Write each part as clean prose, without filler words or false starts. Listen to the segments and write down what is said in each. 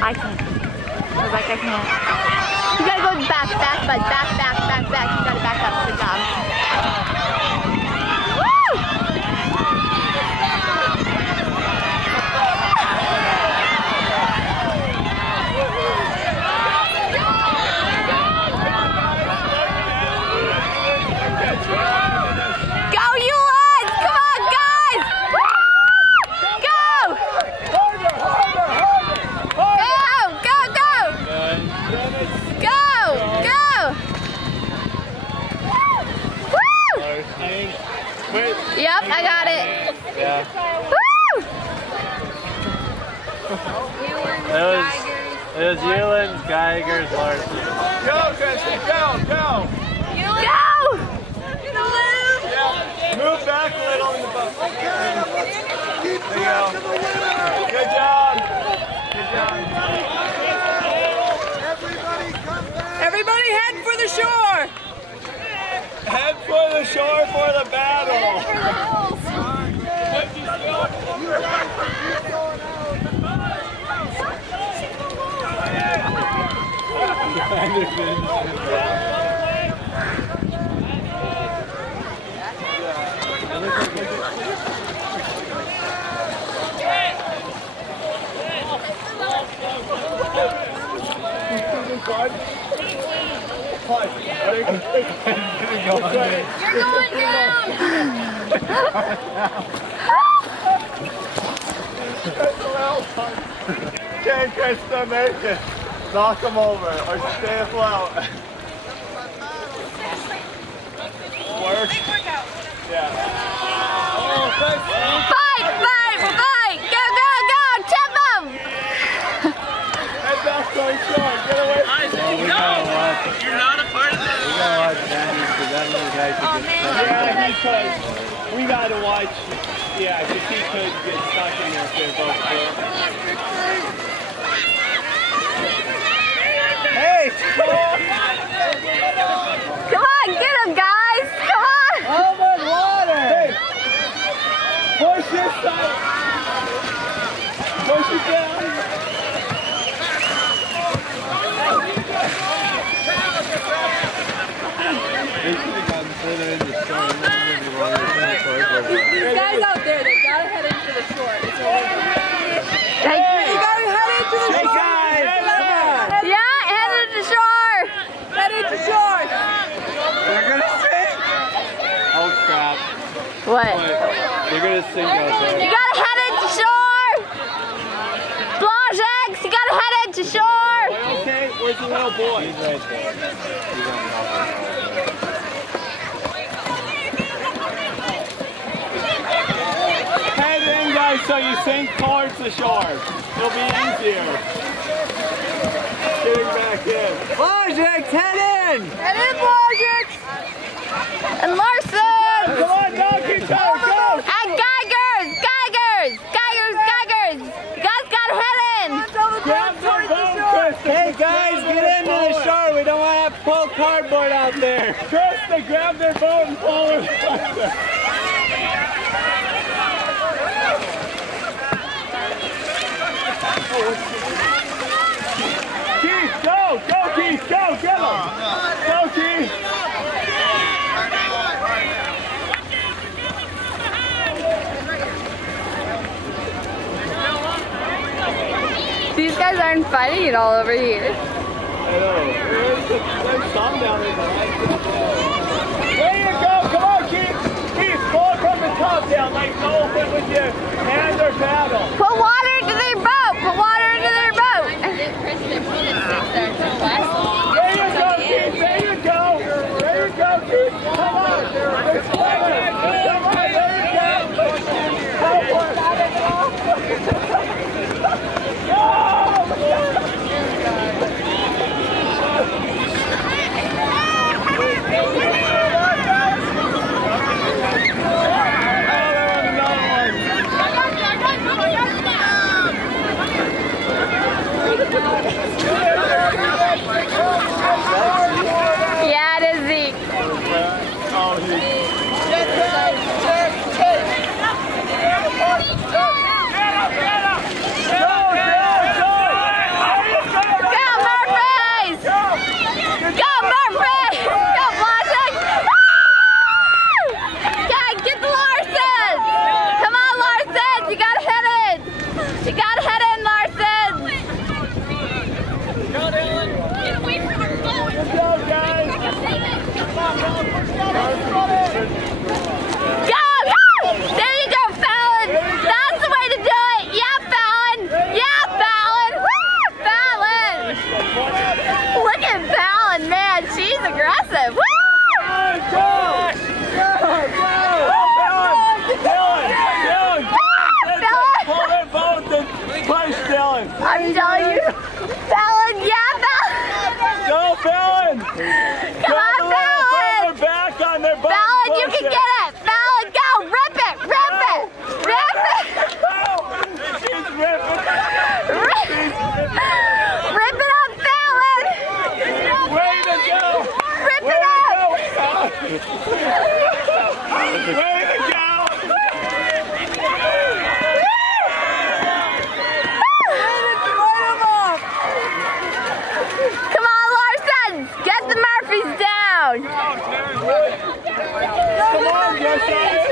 I can't. Rebecca can't. You gotta go back, bud. Back. You gotta back up. Good job. Woo! Go, Eulens! Come on, guys! Woo! Go! Yep, I got it. Yeah. Woo! It was Eulens, Geigers, Larson. Go, Christy, go! Go! Yeah. Move back a little in the boat. There you go. Good job. Everybody head for the shore. Head for the shore for the battle. You're going down! Can't catch them, make it. Knock them over or stay afloat. Work. Yeah. Oh, thanks. Fight! Go! Tip them! Head back to the shore. Get away from You're not a part of that. We gotta watch Danny because that little guy could get stuck. Yeah, he could. We gotta watch. Yeah, because he could get stuck in there if they're both full. Hey! Come on, get him, guys! Come on! Over water! Hey! Push this side! Push it down! They should have gotten further in the storm. These guys out there, they gotta head into the shore. It's over. Hey, You gotta head into the shore. guys, yeah, head to the shore! Head into shore. They're gonna sink! Oh crap. What? They're gonna sink out You there. gotta head into shore! Blanchex, you gotta head into shore! Okay, where's the little boy? He's right there. He's on top of it. Head in, guys, so you sink towards the shore. It'll be easier. Getting back in. Project, head in! Head in, Blanchex! And Larson! Come on, donkey toe, go! And Geigers! You guys gotta head in! Grab the boat, Krista. Hey guys, get into the shore. We don't want to have to pull cardboard out there. Krista, grab their boat and pull it. Keith, go! Go, Keith, go! Get him! Go, Keith! These guys aren't fighting it all over here. I know. There's some down there. There you go! Come on, Keith! Keith, pull it from the top down like open with your hand or paddle. Put water into their boat! There you go, Keith! There you go! There you go, Keith! Come on! It's fine! Come on! There you go! Help us! Dylan. I'm telling you. Fallon, yeah, Fallon. Go, Fallon. Come on, Fallon. Further back on their butt. Fallon, you can get it. Fallon, go. Rip it. Rip it. Rip it. She's ripping. Rip it up, Fallon. Way to go. Rip Way it to up. go, Fallon. Way to go. Come on, Larson. Get the Murphys down. Come on, Josiah.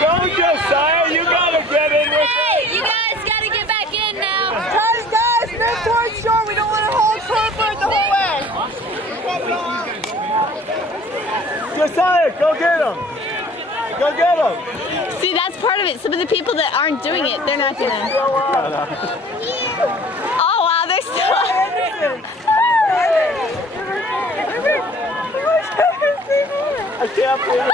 Go, Josiah. You gotta get in with it. You guys gotta get back in now. Guys, move towards shore. We don't want to hold Crawford the whole way. Josiah, go get him. Go get him. See, that's part of it. Some of the people that aren't doing it, they're not doing it. Oh, wow, they're still. I can't believe it.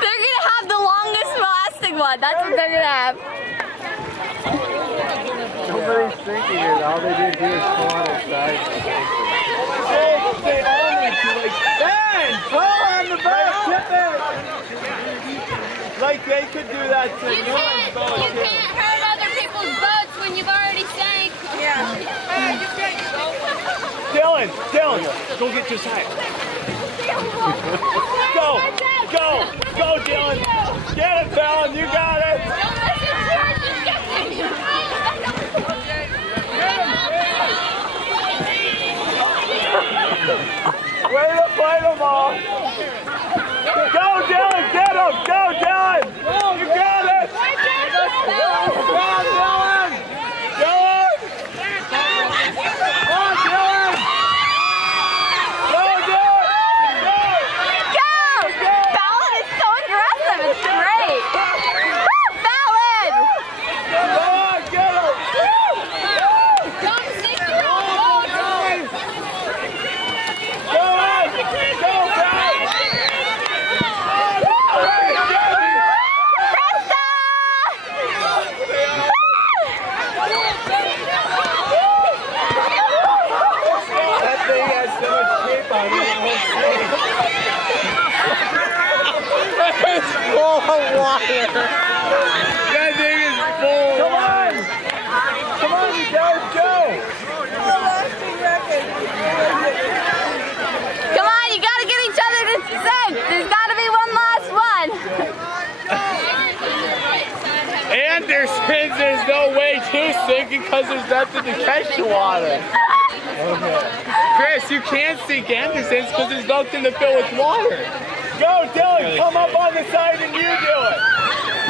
They're gonna have the longest lasting one. That's what they're gonna have. Nobody's thinking it. All they do is pull on their side. They all need to, like, Ben, pull on the boat, tip it. Like they could do that to You your can't boat. hurt other people's boats when you've already sank. Dylan, go get Josiah. Go, Dylan. Get it, Fallon, you got it. Way to play them all. Go, Dylan, get him. Go, Dylan. You got it. Go, Dylan. Dylan. Come on, Dylan. Go, Dylan. Go! Fallon is so aggressive. It's great. Woo, Fallon! Come on, get him. Don't stick your own boat. Go on. Go, Fallon. Presta! That thing has so much tape on it. It's full of water. That thing is full of water. Come on, you guys, go. Come on, you gotta get each other to sink. There's gotta be one last one. Anderson's, there's no way to sink because there's nothing to catch the water. Chris, you can't sink Anderson's because there's nothing to fill with water. Go, Dylan, come up on the side and you do it.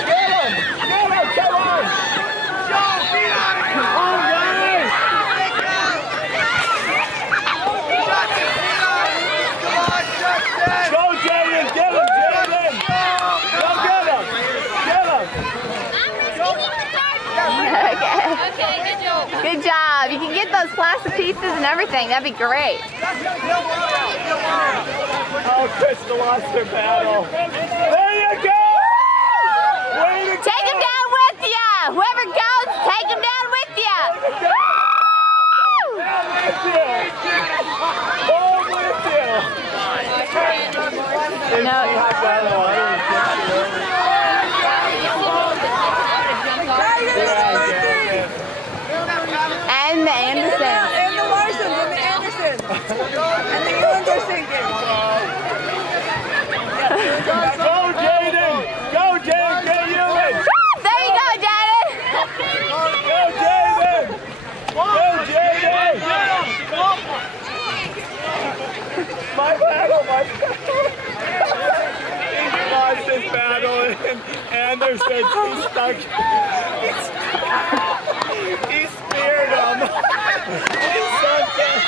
Get him, come on. Go, beat on it. Come on, guys. Go, Jaden, get him, Jaden. Go get him. Okay, good job. Good job. You can get those plastic pieces and everything. That'd be great. Oh, Crystal lost her battle. There you go! Way to go! Take him down with you. Whoever goes, take him down with you. Down with you! Home with you! No. And the Andersons. And the Larsons and the Andersons. And the Ewans are sinking. Go, Jaden! Go, Jaden! Get you in! There you go, Jaden. Go, Jaden! Go, Jaden! My battle! He lost his battle and Anderson, he's stuck. He speared him. He sunk him.